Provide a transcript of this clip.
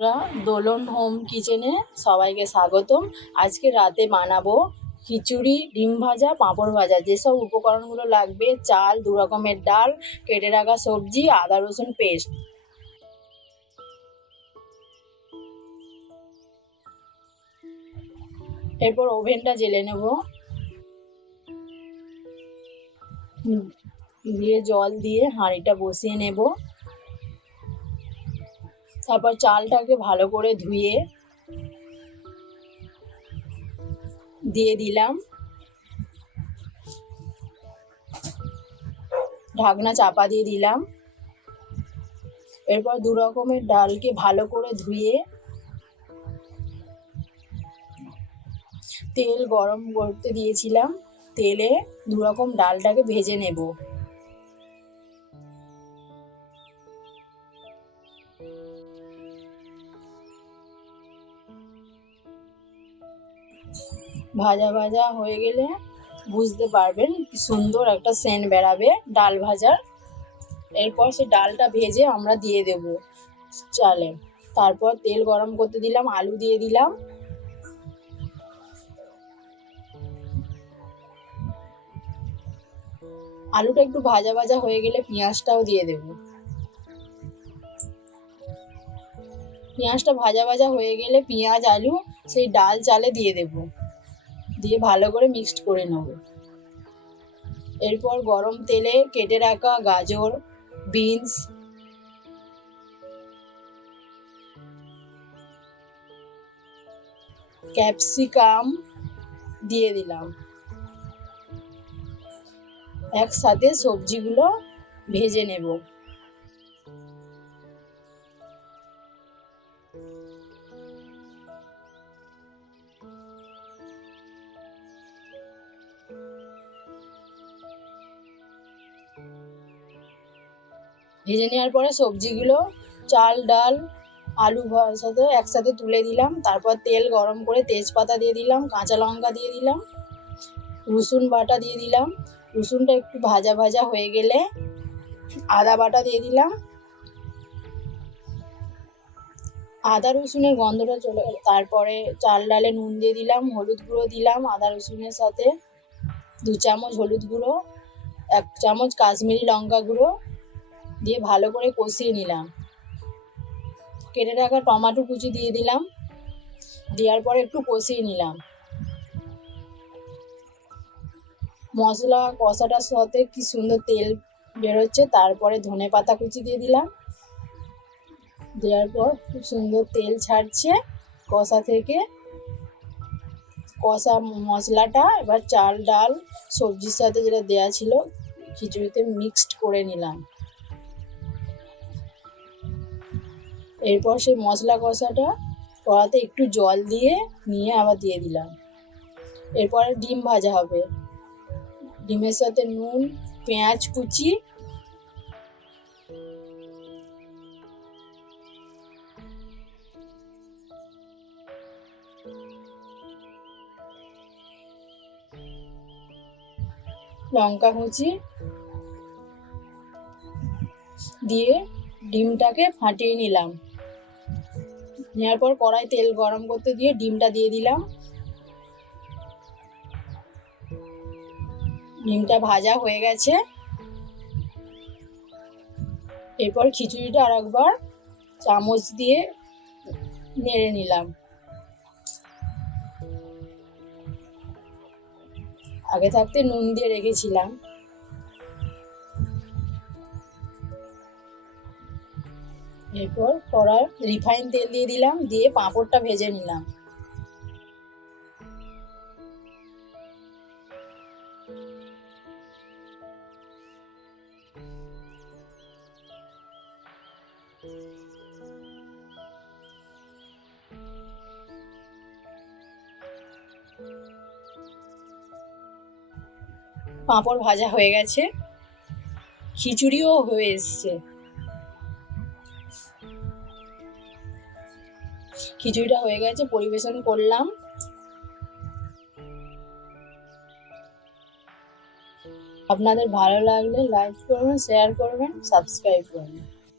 আমরা দোলন হোম কিচেনে সবাইকে স্বাগতম। আজকে রাতে বানাবো খিচুড়ি, ডিম ভাজা, পাঁপড় ভাজা। যেসব উপকরণগুলো লাগবে, চাল, দু রকমের ডাল, কেটে রাখা সবজি, আদা, রসুন পেস্ট। এরপর ওভেনটা জেলে নেব। দিয়ে জল দিয়ে হাঁড়িটা বসিয়ে নেব। তারপর চালটাকে ভালো করে ধুয়ে দিয়ে দিলাম। ঢাকনা চাপা দিয়ে দিলাম। এরপর দু রকমের ডালকে ভালো করে ধুয়ে তেল গরম করতে দিয়েছিলাম। তেলে দু রকম ডালটাকে ভেজে নেব। ভাজা ভাজা হয়ে গেলে বুঝতে পারবেন কি সুন্দর একটা সেন্ট বেরাবে ডাল ভাজার। এরপর সে ডালটা ভেজে আমরা দিয়ে দেব চালে। তারপর তেল গরম করতে দিলাম, আলু দিয়ে দিলাম। আলুটা একটু ভাজা ভাজা হয়ে গেলে পেঁয়াজটাও দিয়ে দেব। পেঁয়াজটা ভাজা ভাজা হয়ে গেলে পেঁয়াজ, আলু সেই ডাল চালে দিয়ে দেব। দিয়ে ভালো করে মিক্সড করে নেব। এরপর গরম তেলে কেটে রাখা গাজর বিনস ক্যাপসিকাম দিয়ে দিলাম। একসাথে সবজিগুলো ভেজে নেব। ভেজে নেওয়ার পরে সবজিগুলো, চাল, ডাল, আলু সাথে একসাথে তুলে দিলাম। তারপর তেল গরম করে তেজপাতা দিয়ে দিলাম, কাঁচা লঙ্কা দিয়ে দিলাম, রসুন বাটা দিয়ে দিলাম। রসুনটা একটু ভাজা ভাজা হয়ে গেলে আদা বাটা দিয়ে দিলাম। আদা রসুনের গন্ধটা চলে গেলে তারপরে চাল, ডালে নুন দিয়ে দিলাম, হলুদ গুঁড়ো দিলাম আদা রসুনের সাথে। দু চামচ হলুদ গুঁড়ো, এক চামচ কাশ্মীরি লঙ্কা গুঁড়ো দিয়ে ভালো করে কষিয়ে নিলাম। কেটে রাখা টমাটো কুচি দিয়ে দিলাম। দেওয়ার পরে একটু কষিয়ে নিলাম। মশলা কষাটার সাথে কি সুন্দর তেল বেরোচ্ছে, তারপরে ধনে পাতা কুচি দিয়ে দিলাম। দেওয়ার পর খুব সুন্দর তেল ছাড়ছে কষা থেকে। কষা মশলাটা, এবার চাল, ডাল, সবজির সাথে যেটা দেয়া ছিল, খিচুড়িতে মিক্সড করে নিলাম। এরপর সেই মশলা কষাটা কড়াতে একটু জল দিয়ে নিয়ে আবার দিয়ে দিলাম। এরপরে ডিম ভাজা হবে। ডিমের সাথে নুন, পেঁয়াজ কুচি লঙ্কা কুচি দিয়ে ডিমটাকে ফাটিয়ে নিলাম। নেওয়ার পর কড়াই তেল গরম করতে দিয়ে ডিমটা দিয়ে দিলাম। ডিমটা ভাজা হয়ে গেছে। এরপর খিচুড়িটা আর একবার চামচ দিয়ে নেড়ে নিলাম। আগে থাকতে নুন দিয়ে রেখেছিলাম। এরপর কড়াই রিফাইন তেল দিয়ে দিলাম, দিয়ে পাঁপড়টা ভেজে নিলাম। পাঁপড় ভাজা হয়ে গেছে। খিচুড়িও হয়ে এসছে। খিচুড়িটা হয়ে গেছে পরিবেশন করলাম। আপনাদের ভালো লাগলে লাইক করবেন শেয়ার করবেন সাবস্ক্রাইব করবেন।